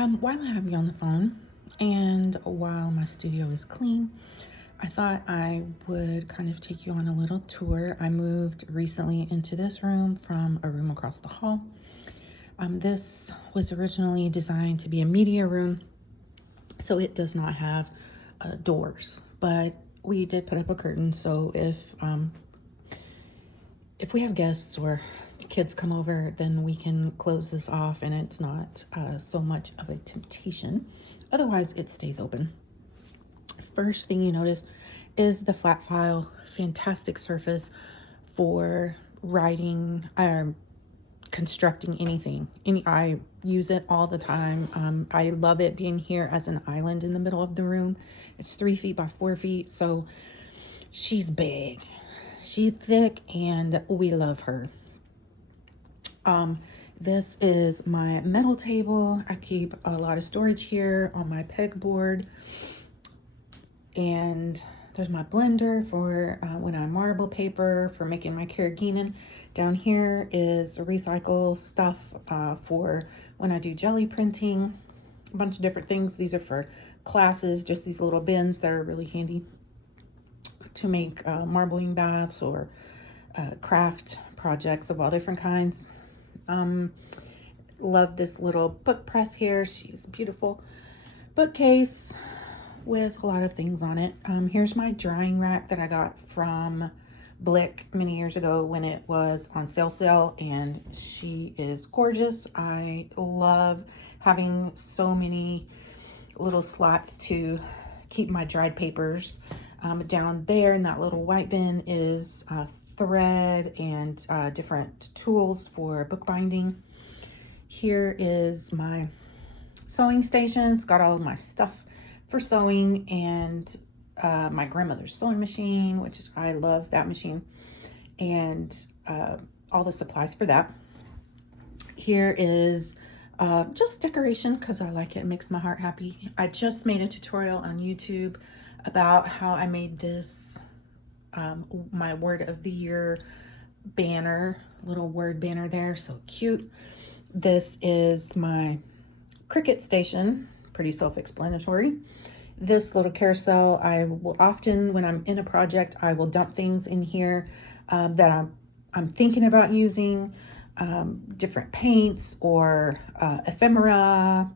While I have you on the phone and while my studio is clean, I thought I would kind of take you on a little tour. I moved recently into this room from a room across the hall. This was originally designed to be a media room, so it does not have doors, but we did put up a curtain. So if we have guests or kids come over, then we can close this off and it's not so much of a temptation. Otherwise, it stays open. First thing you notice is the flat file, fantastic surface for writing or constructing anything. I use it all the time. I love it being here as an island in the middle of the room. It's 3 feet by 4 feet, so she's big. She's thick and we love her. This is my metal table. I keep a lot of storage here on my pegboard. And there's my blender for when I marble paper for making my carrageenan. Down here is recycle stuff for when I do jelly printing. A bunch of different things. These are for classes, just these little bins that are really handy to make marbling baths or craft projects of all different kinds. Love this little book press here. She's beautiful. Bookcase with a lot of things on it. Here's my drying rack that I got from Blick many years ago when it was on sale, and she is gorgeous. I love having so many little slots to keep my dried papers. Down there in that little white bin is thread and different tools for bookbinding. Here is my sewing station. It's got all of my stuff for sewing and my grandmother's sewing machine, which is, I love that machine, and all the supplies for that. Here is just decoration because I like it. It makes my heart happy. I just made a tutorial on YouTube about how I made this my word of the year banner, little word banner there, so cute. This is my Cricut station, pretty self-explanatory. This little carousel, I will often, when I'm in a project, I will dump things in here that I'm thinking about using, different paints or ephemera,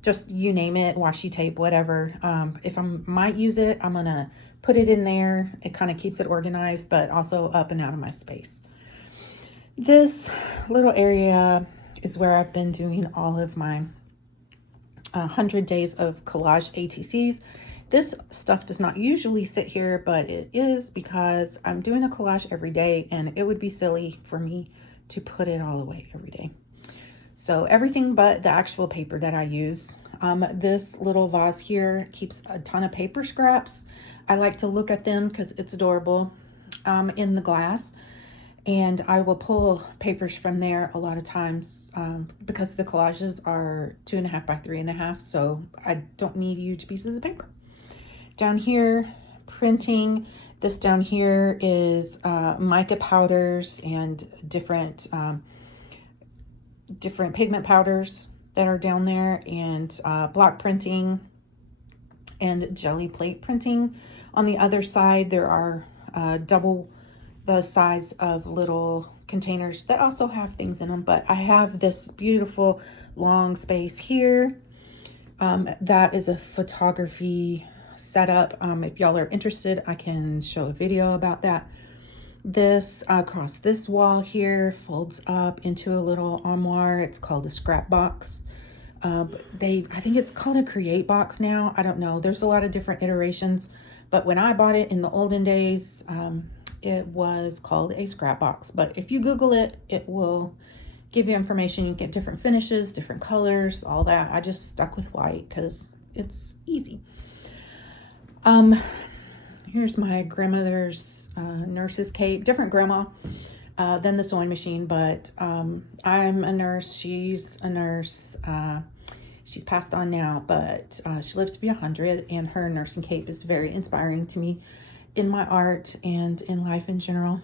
just you name it, washi tape, whatever. If I might use it, I'm gonna put it in there. It kind of keeps it organized, but also up and out of my space. This little area is where I've been doing all of my 100 days of collage ATCs. This stuff does not usually sit here, but it is because I'm doing a collage every day and it would be silly for me to put it all away every day. So everything but the actual paper that I use. This little vase here keeps a ton of paper scraps. I like to look at them because it's adorable in the glass. And I will pull papers from there a lot of times because the collages are 2.5 by 3.5, so I don't need huge pieces of paper. Down here, printing. This down here is mica powders and different pigment powders that are down there, and block printing and jelly plate printing. On the other side, there are double the size of little containers that also have things in them, but I have this beautiful long space here. That is a photography setup. If y'all are interested, I can show a video about that. This across this wall here folds up into a little armoire. It's called a scrap box. I think it's called a create box now. I don't know. There's a lot of different iterations, but when I bought it in the olden days, it was called a scrap box. But if you Google it, it will give you information. You get different finishes, different colors, all that. I just stuck with white because it's easy. Here's my grandmother's nurse's cape, different grandma than the sewing machine, but I'm a nurse, she's a nurse. She's passed on now, but she lives to be 100, and her nursing cape is very inspiring to me in my art and in life in general.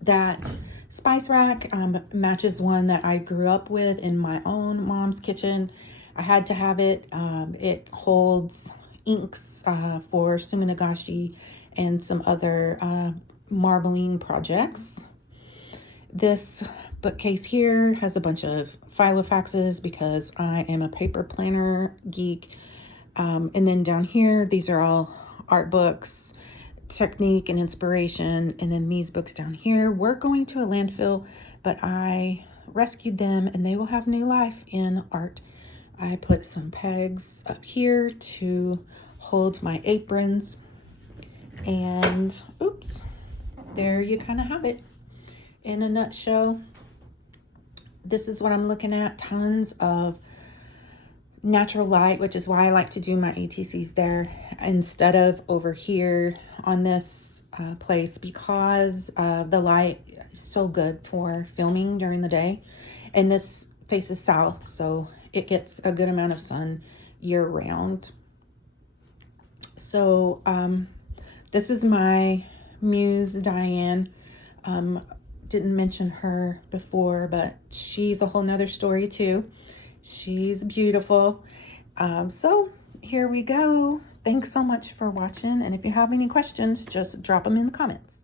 That spice rack matches one that I grew up with in my own mom's kitchen. I had to have it. It holds inks for Suminagashi and some other marbling projects. This bookcase here has a bunch of Filofaxes because I am a paper planner geek. And then down here, these are all art books, technique and inspiration. And then these books down here were going to a landfill, but I rescued them and they will have new life in art. I put some pegs up here to hold my aprons, and oops, there you kind of have it in a nutshell. This is what I'm looking at. Tons of natural light, which is why I like to do my ATCs there instead of over here on this place, because the light is so good for filming during the day. And this faces south, so it gets a good amount of sun year round. So this is my muse, Diane. Didn't mention her before, but she's a whole nother story too. She's beautiful. So here we go. Thanks so much for watching. And if you have any questions, just drop them in the comments.